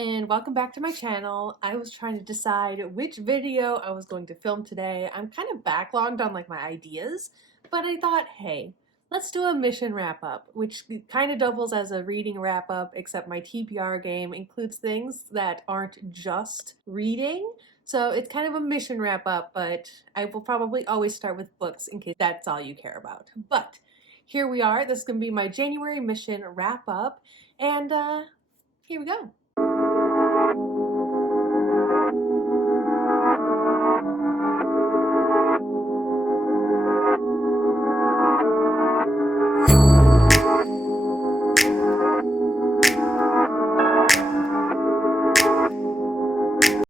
and welcome back to my channel. I was trying to decide which video I was going to film today. I'm kind of backlogged on my ideas, but I thought, hey, let's do a mission wrap up, which kind of doubles as a reading wrap up, except my TBR game includes things that aren't just reading. So it's kind of a mission wrap up, but I will probably always start with books in case that's all you care about. But here we are. This is going to be my January mission wrap up, and here we go.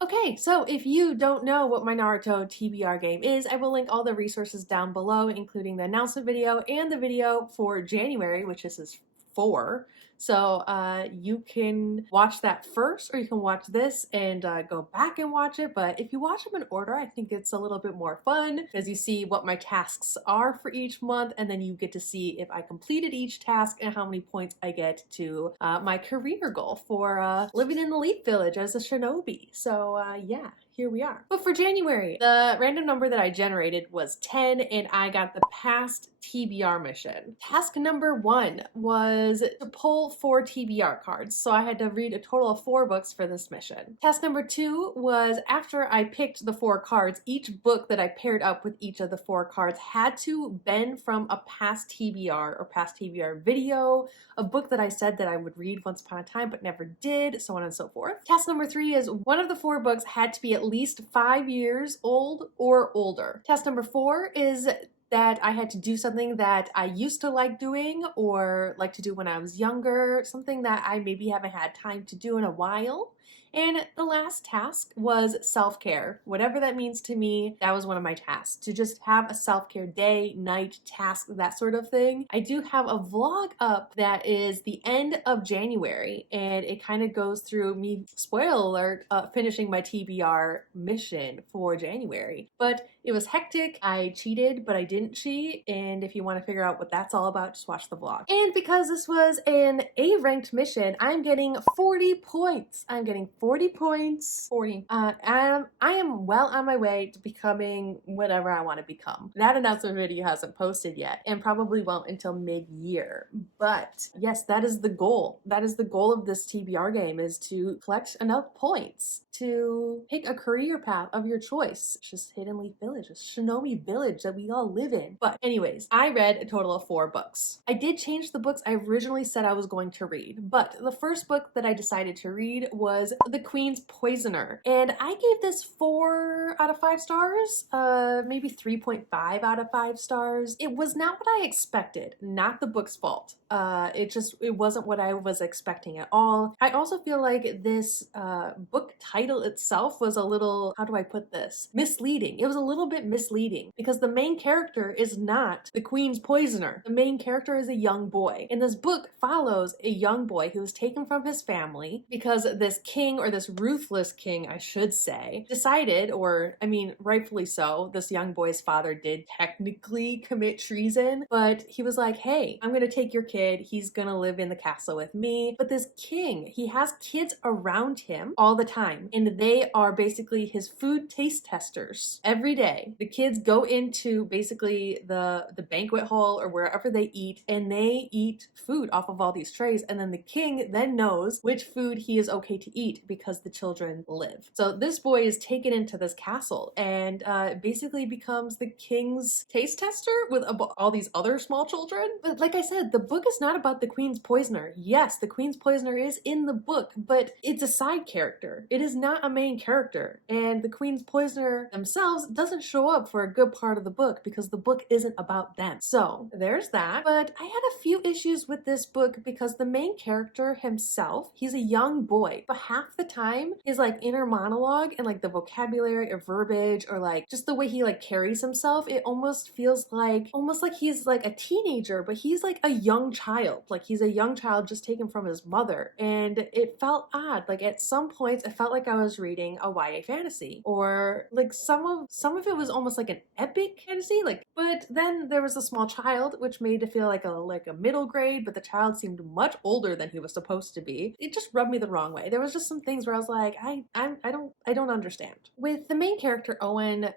Okay, so if you don't know what my Naruto TBR game is, I will link all the resources down below, including the announcement video and the video for January, which this is for. So you can watch that first, or you can watch this and go back and watch it. But if you watch them in order, I think it's a little bit more fun because you see what my tasks are for each month, and then you get to see if I completed each task and how many points I get to my career goal for living in the Leaf Village as a shinobi. So yeah, here we are. But for January, the random number that I generated was 10, and I got the past TBR mission. Task number 1 was to pull 4 TBR cards, so I had to read a total of 4 books for this mission. Task number 2 was after I picked the 4 cards, each book that I paired up with each of the 4 cards had to bend from a past TBR or past TBR video, a book that I said that I would read once upon a time but never did, so on and so forth. Task number 3 is one of the 4 books had to be at least 5 years old or older. Task number 4 is that I had to do something that I used to like doing or like to do when I was younger, something that I maybe haven't had time to do in a while. And the last task was self-care. Whatever that means to me, that was one of my tasks. To just have a self-care day, night, task, that sort of thing. I do have a vlog up that is the end of January, and it kind of goes through me, spoiler alert, finishing my TBR mission for January. But it was hectic. I cheated, but I didn't cheat. And if you want to figure out what that's all about, just watch the vlog. And because this was an A-ranked mission, I'm getting 40 points. I'm getting 40 points. 40. I am well on my way to becoming whatever I want to become. That announcement video hasn't posted yet and probably won't until mid-year. But yes, that is the goal. That is the goal of this TBR game, is to collect enough points to pick a career path of your choice. It's just Hidden Leaf Village, a shinobi village that we all live in. But anyways, I read a total of 4 books. I did change the books I originally said I was going to read, but the first book that I decided to read was The Queen's Poisoner, and I gave this 4 out of 5 stars, maybe 3.5 out of 5 stars. It was not what I expected, not the book's fault. It wasn't what I was expecting at all. I also feel like this book title itself was a little, how do I put this? Misleading. It was a little bit misleading because the main character is not the Queen's Poisoner. The main character is a young boy. And this book follows a young boy who was taken from his family because this king, or this ruthless king, I should say, decided, or I mean, rightfully so, this young boy's father did technically commit treason, but he was like, hey, I'm gonna take your kid. He's gonna live in the castle with me. But this king, he has kids around him all the time, and they are basically his food taste testers. Every day, the kids go into basically the banquet hall or wherever they eat, and they eat food off of all these trays, and then the king then knows which food he is okay to eat because the children live. So this boy is taken into this castle and basically becomes the king's taste tester with all these other small children. But like I said, the book is not about the Queen's Poisoner. Yes, the Queen's Poisoner is in the book, but it's a side character. It is not a main character, and the Queen's Poisoner themselves doesn't show up for a good part of the book because the book isn't about them. So there's that. But I had a few issues with this book because the main character himself, he's a young boy, but half the time his inner monologue and the vocabulary or verbiage or just the way he carries himself, it almost feels like he's a teenager, but he's a young child. He's a young child just taken from his mother, and it felt odd. At some points it felt like I was reading a YA fantasy, or some of it was almost like an epic fantasy, like. But then there was a small child, which made it feel like a middle grade, but the child seemed much older than he was supposed to be. It just rubbed me the wrong way. There was just some things where I was like, I don't understand. With the main character Owen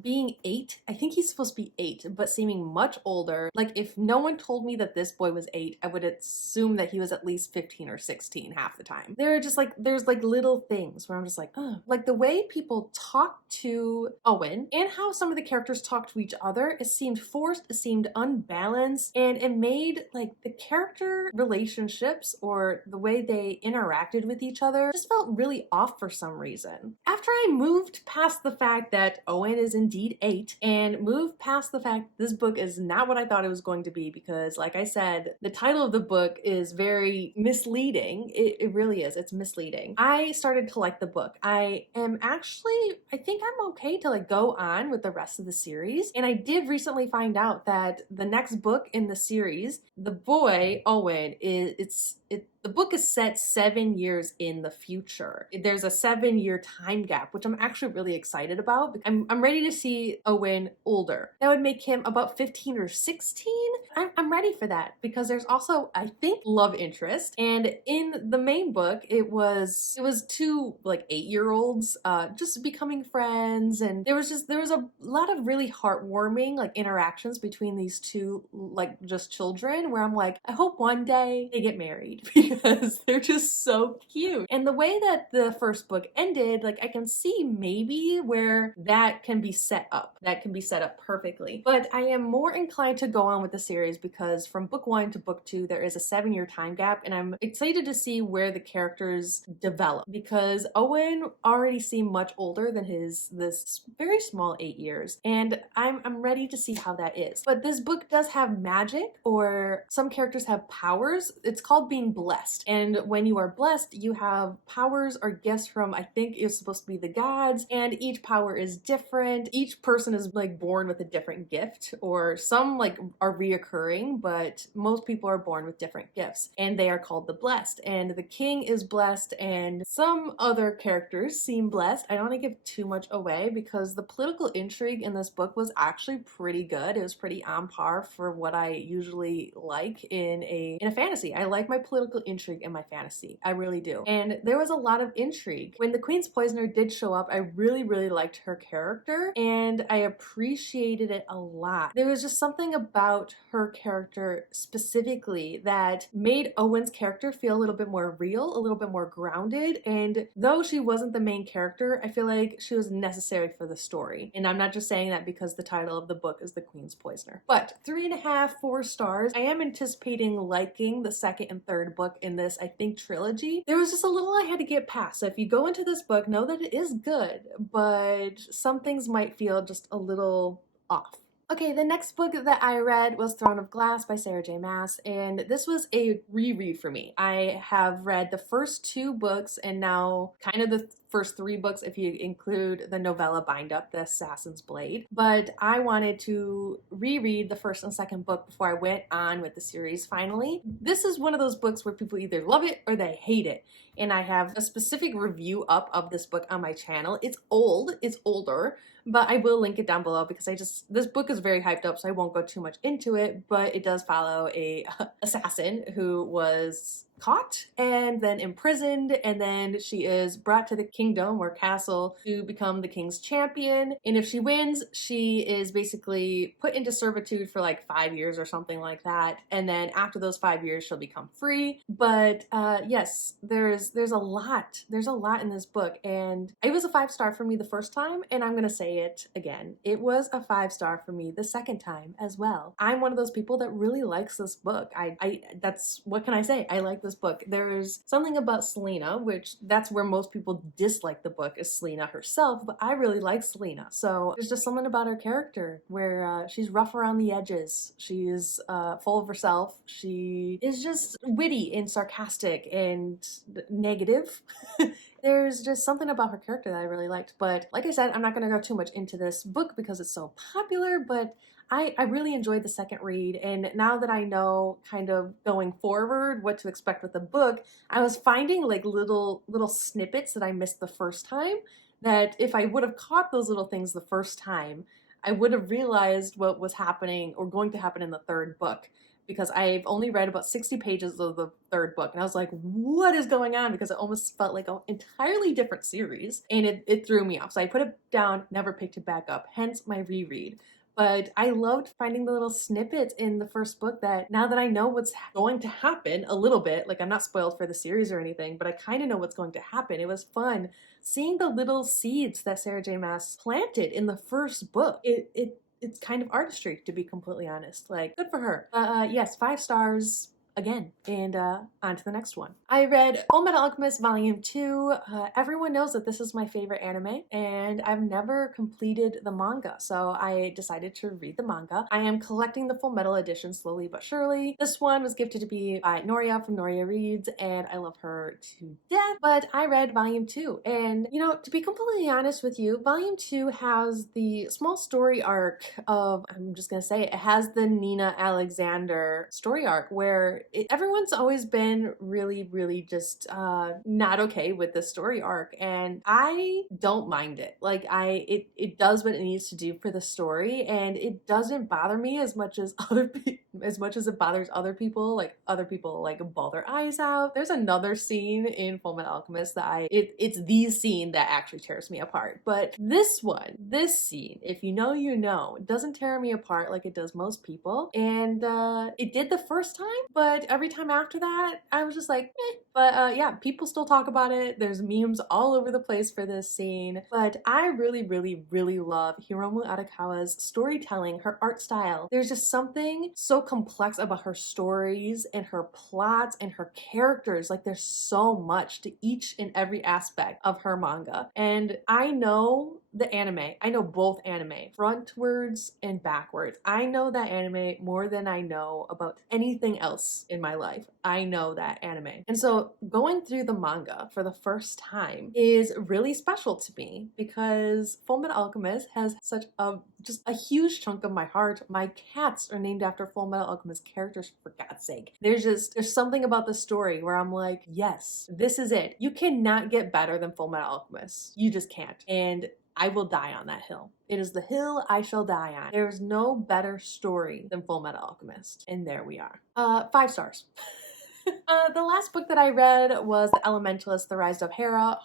being 8, I think he's supposed to be 8, but seeming much older. Like, if no one told me that this boy was 8, I would assume that he was at least 15 or 16 half the time. There's like little things where I'm just like, oh, like the way people talk to Owen and how some of the characters talk to each other, it seemed forced, it seemed unbalanced, and it made like the character relationships or the way they interacted with each other just felt really off for some reason. After I moved past the fact that Owen is indeed 8 and moved past the fact this book is not what I thought it was going to be, because like I said, the title of the book is very misleading. It really is. It's misleading. I started to like the book. I think I'm okay to like go on with the rest of the series. And I did recently find out that the next book in the series, the boy, Owen, the book is set 7 years in the future. There's a 7-year time gap, which I'm actually really excited about. I'm ready to see Owen older. That would make him about 15 or 16. I'm ready for that, because there's also, I think, love interest. And in the main book, it was 2 like 8-year-olds just becoming friends, and there was a lot of really heartwarming like interactions between these 2 like just children, where I'm like, I hope one day they get married because they're just so cute. And the way that the first book ended, like I can see maybe where that can be set up. That can be set up perfectly. But I am more inclined to go on with the series because from book 1 to book 2, there is a 7-year time gap, and I'm excited to see where the characters develop, because Owen already seemed much older than this very small 8 years, and I'm ready to see how that is. But this book does have magic, or some characters have powers. It's called being blessed, and when you are blessed, you have powers or gifts from, I think it's supposed to be the gods, and each power is different. Each person is like born with a different gift, or some like are reoccurring, but most people are born with different gifts, and they are called the blessed. And the king is blessed, and some other characters seem blessed. I don't want to give too much away because the political intrigue in this book was actually pretty good. It was pretty on par for what I usually like in a fantasy. I like my political intrigue in my fantasy. I really do. And there was a lot of intrigue. When the Queen's Poisoner did show up, I really, really liked her character, and I appreciated it a lot. There was just something about her character specifically that made Owen's character feel a little bit more real, a little bit more grounded, and though she wasn't the main character, I feel like she was necessary for the story. And I'm not just saying that because the title of the book is The Queen's Poisoner. But 3.5, 4 stars. I am anticipating liking the second and third book in this, I think, trilogy. There was just a little I had to get past. So if you go into this book, know that it is good, but some things might feel just a little off. Okay, the next book that I read was Throne of Glass by Sarah J. Maas, and this was a reread for me. I have read the first 2 books and now kind of the first 3 books if you include the novella bind-up, The Assassin's Blade. But I wanted to reread the first and second book before I went on with the series finally. This is one of those books where people either love it or they hate it. And I have a specific review up of this book on my channel. It's older, but I will link it down below because this book is very hyped up, so I won't go too much into it, but it does follow a assassin who was caught and then imprisoned, and then she is brought to the kingdom or castle to become the king's champion. And if she wins, she is basically put into servitude for like 5 years or something like that. And then after those 5 years, she'll become free. But yes, there's a lot in this book, and it was a 5-star for me the first time, and I'm gonna say it again. It was a 5-star for me the second time as well. I'm one of those people that really likes this book. That's what can I say? I like this book. There's something about Selena, which that's where most people dislike the book, is Selena herself, but I really like Selena. So there's just something about her character where she's rough around the edges. She is full of herself. She is just witty and sarcastic and negative. There's just something about her character that I really liked. But like I said, I'm not going to go too much into this book because it's so popular, but I really enjoyed the second read, and now that I know kind of going forward what to expect with the book, I was finding like little snippets that I missed the first time, that if I would have caught those little things the first time, I would have realized what was happening or going to happen in the third book, because I've only read about 60 pages of the third book. And I was like, what is going on? Because it almost felt like an entirely different series. And it threw me off. So I put it down, never picked it back up, hence my reread. But I loved finding the little snippets in the first book that now that I know what's going to happen a little bit, like I'm not spoiled for the series or anything, but I kind of know what's going to happen. It was fun seeing the little seeds that Sarah J. Maas planted in the first book. It's kind of artistry, to be completely honest. Like, good for her. Yes, 5 stars again. And on to the next one. I read Fullmetal Alchemist Volume 2. Everyone knows that this is my favorite anime, and I've never completed the manga, so I decided to read the manga. I am collecting the Full Metal edition slowly but surely. This one was gifted to me by Noria from Noria Reads, and I love her to death, but I read Volume 2, and you know, to be completely honest with you, Volume 2 has the small story arc of, I'm just gonna say it has the Nina Alexander story arc where everyone's always been really just not okay with the story arc, and I don't mind it. Like, it does what it needs to do for the story, and it doesn't bother me as much as it bothers other people. Like, other people like bawl their eyes out. There's another scene in Fullmetal Alchemist that it's the scene that actually tears me apart. But this scene, if you know, you know, it doesn't tear me apart like it does most people. And it did the first time, but every time after that, I was just like, eh. But yeah, people still talk about it. There's memes all over the place for this scene. But I really love Hiromu Arakawa's storytelling, her art style. There's just something so complex about her stories and her plots and her characters. Like, there's so much to each and every aspect of her manga. And I know the anime. I know both anime, frontwards and backwards. I know that anime more than I know about anything else in my life. I know that anime. And so going through the manga for the first time is really special to me, because Fullmetal Alchemist has such just a huge chunk of my heart. My cats are named after Fullmetal Alchemist characters, for God's sake. There's something about the story where I'm like, yes, this is it. You cannot get better than Fullmetal Alchemist. You just can't. And I will die on that hill. It is the hill I shall die on. There is no better story than Fullmetal Alchemist. And there we are. 5 stars. The last book that I read was The Elementalist, The Rise of Hara,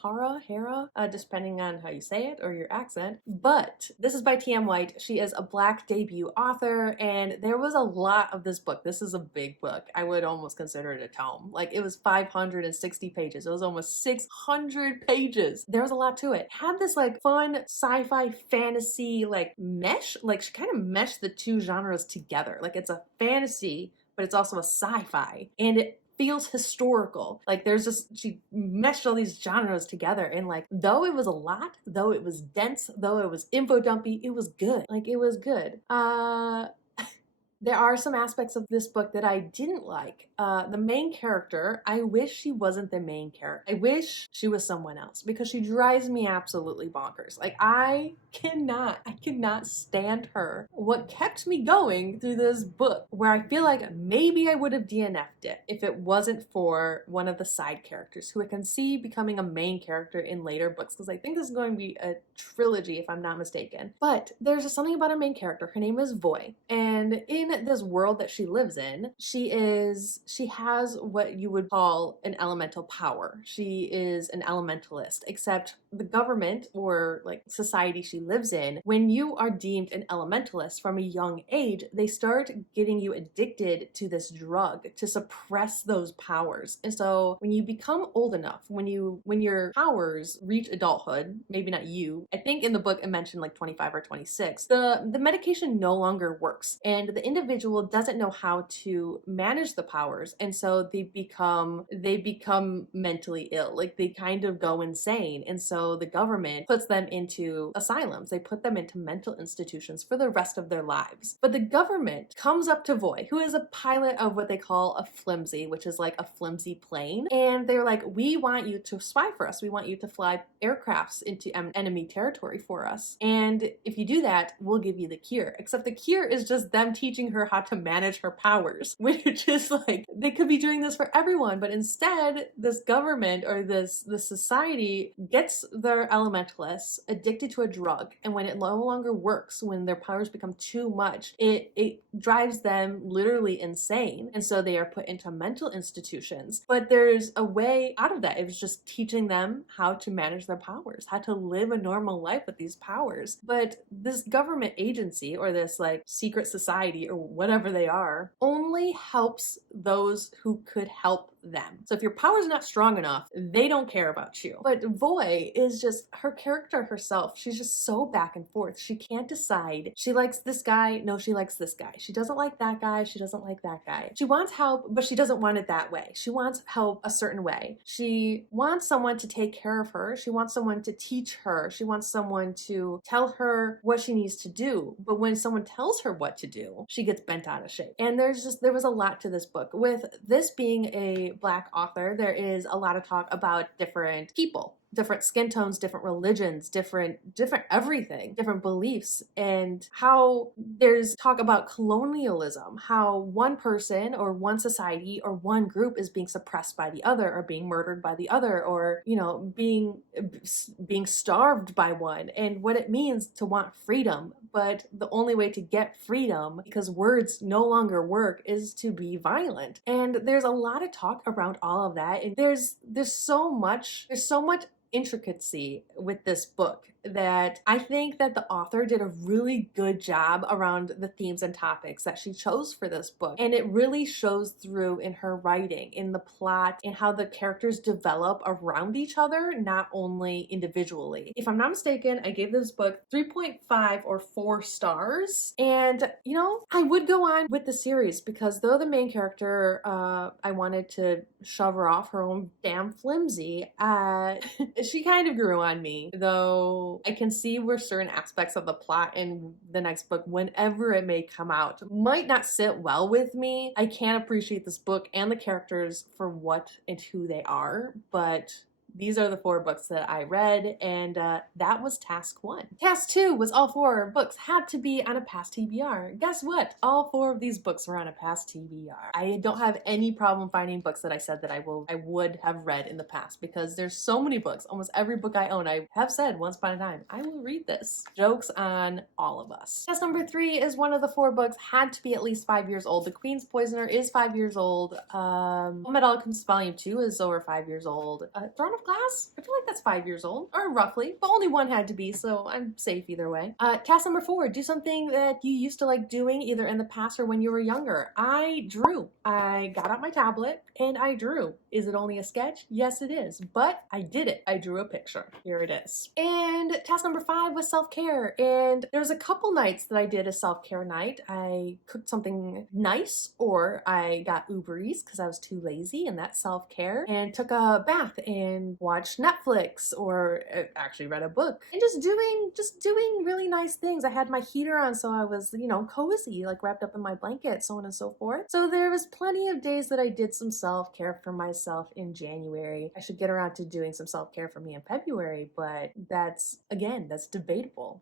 depending on how you say it or your accent. But this is by T.M. White. She is a Black debut author, and there was a lot of this book. This is a big book. I would almost consider it a tome. Like, it was 560 pages. It was almost 600 pages. There was a lot to it. It had this like fun sci-fi fantasy like mesh. Like, she kind of meshed the two genres together. Like, it's a fantasy, but it's also a sci-fi, and it feels historical. Like, she meshed all these genres together, and like, though it was a lot, though it was dense, though it was info dumpy, it was good. Like, it was good. There are some aspects of this book that I didn't like. The main character, I wish she wasn't the main character. I wish she was someone else, because she drives me absolutely bonkers. Like, I cannot stand her. What kept me going through this book, where I feel like maybe I would have DNF'd it if it wasn't for one of the side characters, who I can see becoming a main character in later books, because I think this is going to be a trilogy if I'm not mistaken. But there's just something about our main character. Her name is Voy, and in this world that she lives in, she has what you would call an elemental power. She is an elementalist, except the government, or like society she lives in, when you are deemed an elementalist from a young age, they start getting you addicted to this drug to suppress those powers. And so when you become old enough, when your powers reach adulthood, maybe not you, I think in the book it mentioned like 25 or 26, the medication no longer works, and the individual doesn't know how to manage the powers, and so they become mentally ill. Like, they kind of go insane, and so the government puts them into asylums. They put them into mental institutions for the rest of their lives. But the government comes up to Voy, who is a pilot of what they call a flimsy, which is like a flimsy plane, and they're like, we want you to spy for us. We want you to fly aircrafts into enemy territory for us, and if you do that, we'll give you the cure. Except the cure is just them teaching teaching her how to manage her powers, which is like, they could be doing this for everyone, but instead this government or this society gets their elementalists addicted to a drug, and when it no longer works, when their powers become too much, it drives them literally insane, and so they are put into mental institutions. But there's a way out of that. It was just teaching them how to manage their powers, how to live a normal life with these powers. But this government agency or this like secret society or whatever they are only helps those who could help them. So if your power's not strong enough, they don't care about you. But Voy is just her character herself. She's just so back and forth. She can't decide. She likes this guy. No, she likes this guy. She doesn't like that guy. She doesn't like that guy. She wants help, but she doesn't want it that way. She wants help a certain way. She wants someone to take care of her. She wants someone to teach her. She wants someone to tell her what she needs to do. But when someone tells her what to do, she gets bent out of shape. And there was a lot to this book. With this being a Black author, there is a lot of talk about different people, different skin tones, different religions, different everything, different beliefs, and how there's talk about colonialism, how one person or one society or one group is being suppressed by the other or being murdered by the other, or, you know, being starved by one, and what it means to want freedom. But the only way to get freedom, because words no longer work, is to be violent. And there's a lot of talk around all of that, and there's so much intricacy with this book that I think that the author did a really good job around the themes and topics that she chose for this book. And it really shows through in her writing, in the plot, and how the characters develop around each other, not only individually. If I'm not mistaken, I gave this book 3.5 or 4 stars. And, you know, I would go on with the series because though the main character, I wanted to shove her off her own damn flimsy, she kind of grew on me, though I can see where certain aspects of the plot in the next book, whenever it may come out, might not sit well with me. I can appreciate this book and the characters for what and who they are, but these are the 4 books that I read, and that was task 1. Task 2 was all 4 books had to be on a past TBR. Guess what? All 4 of these books were on a past TBR. I don't have any problem finding books that I said that I would have read in the past, because there's so many books. Almost every book I own, I have said once upon a time, I will read this. Joke's on all of us. Task number 3 is one of the 4 books had to be at least 5 years old. The Queen's Poisoner is 5 years old. Fullmetal Alchemist Volume 2 is over 5 years old. Throne of Glass? I feel like that's 5 years old, or roughly, but only one had to be, so I'm safe either way. Task number 4, do something that you used to like doing either in the past or when you were younger. I drew. I got out my tablet and I drew. Is it only a sketch? Yes, it is, but I did it. I drew a picture. Here it is. And task number 5 was self-care, and there was a couple nights that I did a self-care night. I cooked something nice, or I got Uber Eats because I was too lazy, and that's self-care, and took a bath and watched Netflix, or actually read a book, and just doing really nice things. I had my heater on, so I was, you know, cozy, like wrapped up in my blanket, so on and so forth. So there was plenty of days that I did some self-care for myself in January. I should get around to doing some self-care for me in February, but that's debatable.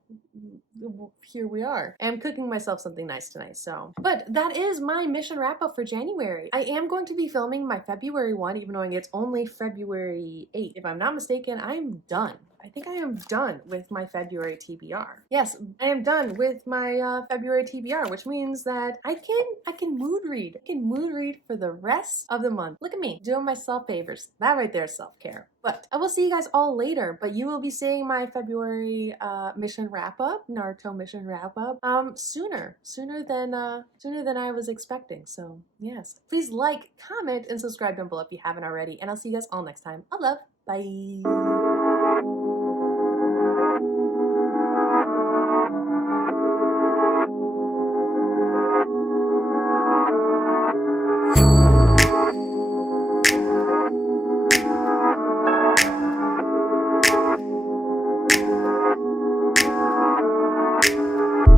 Here we are. I'm cooking myself something nice tonight, so. But that is my mission wrap-up for January. I am going to be filming my February one, even though it's only February 8th. If I'm not mistaken, I'm done. I think I am done with my February TBR. Yes, I am done with my February TBR, which means that I can mood read. I can mood read for the rest of the month. Look at me, doing myself favors. That right there is self-care. But I will see you guys all later, but you will be seeing my February mission wrap-up, Naruto mission wrap-up, sooner than I was expecting. So yes, please like, comment, and subscribe down below if you haven't already, and I'll see you guys all next time. I love. Bye.